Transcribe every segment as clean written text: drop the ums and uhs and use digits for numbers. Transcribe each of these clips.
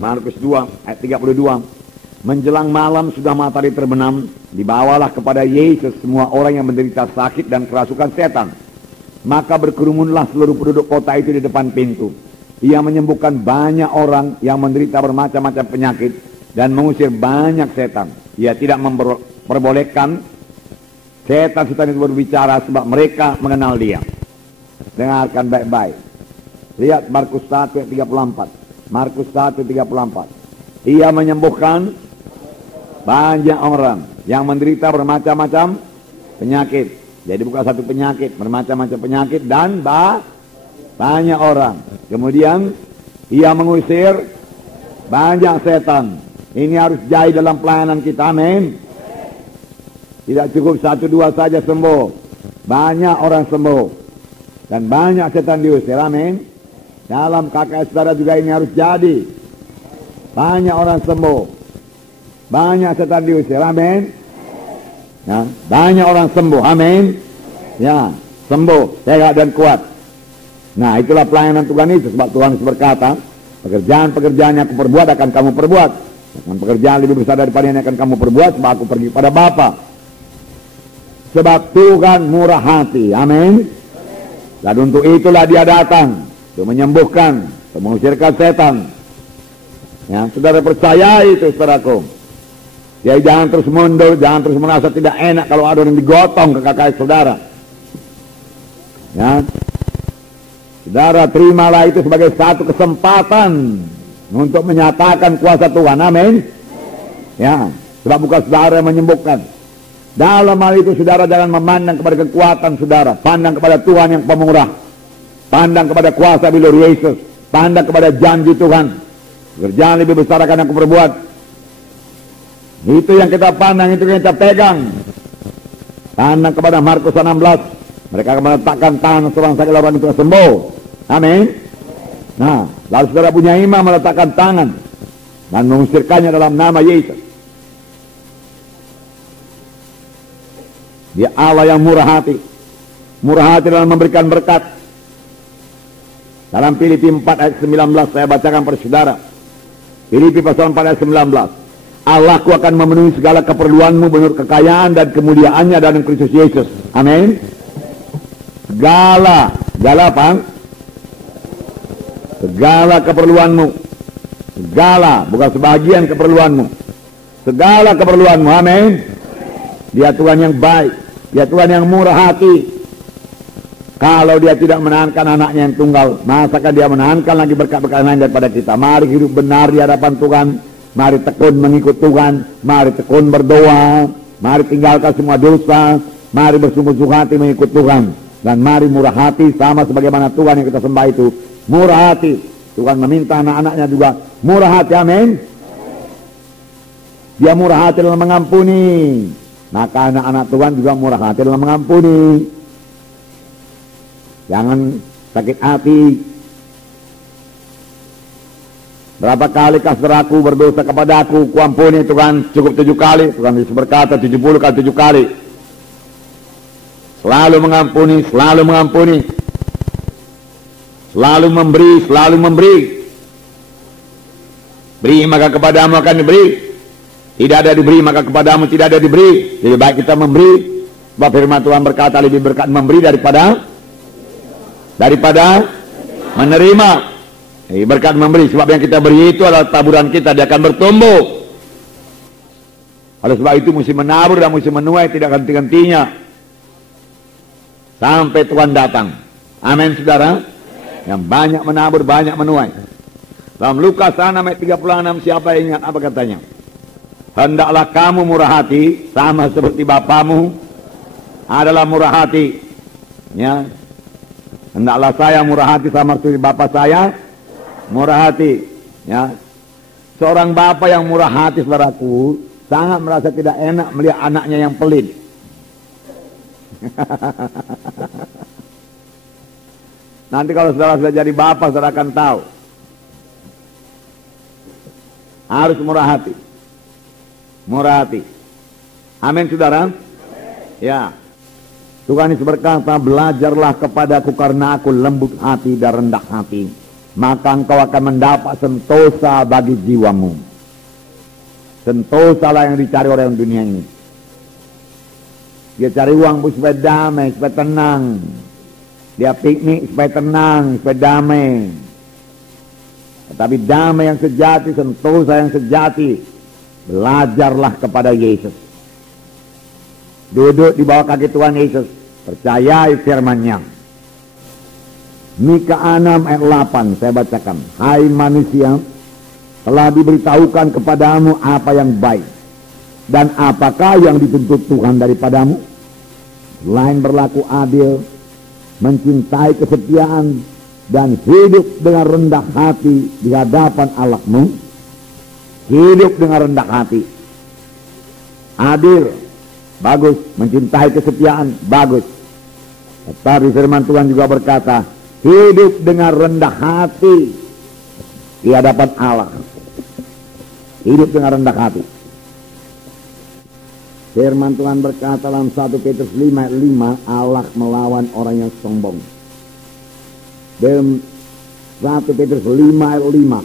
Markus 2 ayat 32. Menjelang malam sudah matahari terbenam, dibawalah kepada Yesus semua orang yang menderita sakit dan kerasukan setan. Maka berkerumunlah seluruh penduduk kota itu di depan pintu. Ia menyembuhkan banyak orang yang menderita bermacam-macam penyakit dan mengusir banyak setan. Ia tidak memperbolehkan setan-setan itu berbicara sebab mereka mengenal dia. Dengarkan baik-baik. Lihat Markus 1 ayat 34. Markus 1 34. Ia menyembuhkan banyak orang yang menderita bermacam-macam penyakit. Jadi bukan satu penyakit, bermacam-macam penyakit dan banyak orang. Kemudian ia mengusir banyak setan. Ini harus jahit dalam pelayanan kita, amin. Tidak cukup 1-2 saja sembuh, banyak orang sembuh dan banyak setan diusir, amin. Dalam KKS saudara juga ini harus jadi. Banyak orang sembuh, banyak setan diusir, amin. Ya, banyak orang sembuh, amin. Ya, sembuh, sehat dan kuat. Nah, itulah pelayanan Tuhan Yesus. Sebab Tuhan Yesus berkata, pekerjaan-pekerjaan yang aku perbuat akan kamu perbuat. Dan pekerjaan lebih besar daripada yang akan kamu perbuat, sebab aku pergi pada Bapa. Sebab Tuhan murah hati, amin. Dan untuk itulah dia datang, untuk menyembuhkan, untuk mengusirkan setan. Ya, saudara percaya itu, saudaraku. Ya, jangan terus mundur, jangan terus merasa tidak enak kalau ada orang digotong ke KKS saudara. Ya, saudara terimalah itu sebagai satu kesempatan untuk menyatakan kuasa Tuhan, amin. Ya, sebab bukan saudara yang menyembuhkan. Dalam hal itu saudara jangan memandang kepada kekuatan saudara, pandang kepada Tuhan yang pemurah, pandang kepada kuasa bilur Yesus, pandang kepada janji Tuhan. Pekerjaan lebih besar akan aku perbuat. Itu yang kita pandang, itu yang kita pegang. Pandang kepada Markus 16. Mereka akan meletakkan tangan seorang sakit orang itu sembuh. Amin. Nah, lalu saudara punya iman meletakkan tangan dan mengusirkannya dalam nama Yesus. Dia Allah yang murah hati. Murah hati dalam memberikan berkat. Dalam Filipi 4 ayat 19 saya bacakan pada saudara. Filipi pasal 4 ayat 19. Allahku akan memenuhi segala keperluanmu menurut kekayaan dan kemuliaannya dalam Kristus Yesus. Amin. Segala apa? Segala keperluanmu. Segala, bukan sebagian keperluanmu. Segala keperluanmu, amin. Dia Tuhan yang baik, dia Tuhan yang murah hati. Kalau dia tidak menahankan anaknya yang tunggal, masakan dia menahankan lagi berkat-berkat lain daripada kita. Mari hidup benar di hadapan Tuhan. Mari tekun mengikut Tuhan, mari tekun berdoa, mari tinggalkan semua dosa, mari bersungguh-sungguh hati mengikut Tuhan, dan mari murah hati sama sebagaimana Tuhan yang kita sembah itu murah hati. Tuhan meminta anak-anaknya juga murah hati, amin. Dia murah hati dalam mengampuni, maka anak-anak Tuhan juga murah hati dalam mengampuni. Jangan sakit hati. Berapa kali saudaraku berdosa kepada aku, kuampuni Tuhan, cukup 7 kali. Tuhan Yesus berkata 70 kali 7 kali. Selalu mengampuni, selalu mengampuni. Selalu memberi, selalu memberi. Beri maka kepadamu akan diberi. Tidak ada diberi maka kepadamu tidak ada diberi. Lebih baik kita memberi. Sebab firman Tuhan berkata lebih berkat memberi daripada menerima. Berkat memberi, sebab yang kita beri itu adalah taburan kita, dia akan bertumbuh. Oleh sebab itu mesti menabur dan mesti menuai, tidak henti-hentinya sampai Tuhan datang. Amin saudara. Yang banyak menabur, banyak menuai. Dalam Lukas 6 ayat 36, siapa yang ingat apa katanya? Hendaklah kamu murah hati sama seperti Bapamu adalah murah hati. Ya. Hendaklah saya murah hati sama seperti Bapa saya murah hati. Ya. Seorang bapa yang murah hati, saudaraku, sangat merasa tidak enak melihat anaknya yang pelit. Nanti kalau saudara sudah jadi bapak, saudara akan tahu. Harus murah hati. Murah hati. Amin saudara. Ya. Tuhan Yesus berkata, belajarlah kepadaku karena aku lembut hati dan rendah hati. maka engkau akan mendapat sentosa bagi jiwamu. Sentosa lah yang dicari orang dunia ini. Dia cari uang supaya damai, supaya tenang. Dia piknik supaya tenang, supaya damai. Tetapi damai yang sejati, sentosa yang sejati, belajarlah kepada Yesus. Duduk di bawah kaki Tuhan Yesus, percayai firman-Nya. Mika 6 ayat 8 saya bacakan. Hai manusia, telah diberitahukan kepadamu apa yang baik, dan apakah yang dituntut Tuhan daripadamu? Selain berlaku adil, mencintai kesetiaan, dan hidup dengan rendah hati di hadapan Allahmu. Hidup dengan rendah hati. Adil, bagus. Mencintai kesetiaan, bagus. Tetapi firman Tuhan juga berkata, hidup dengan rendah hati di hadapan Allah. Hidup dengan rendah hati. Firman Tuhan berkata dalam 1 Petrus 5 ayat 5, Allah melawan orang yang sombong. Dalam 1 Petrus 5 ayat 5,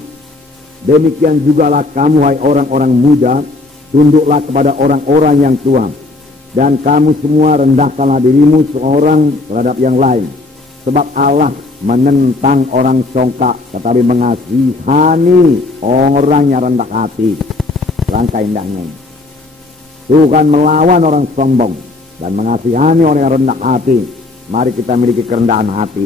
demikian jugalah kamu hai orang-orang muda, tunduklah kepada orang-orang yang tua, dan kamu semua rendahkanlah dirimu seorang terhadap yang lain, sebab Allah menentang orang songkak, tetapi mengasihani orang yang rendah hati. Langkah indahnya. Tuhan melawan orang sombong dan mengasihani orang yang rendah hati. Mari kita miliki kerendahan hati.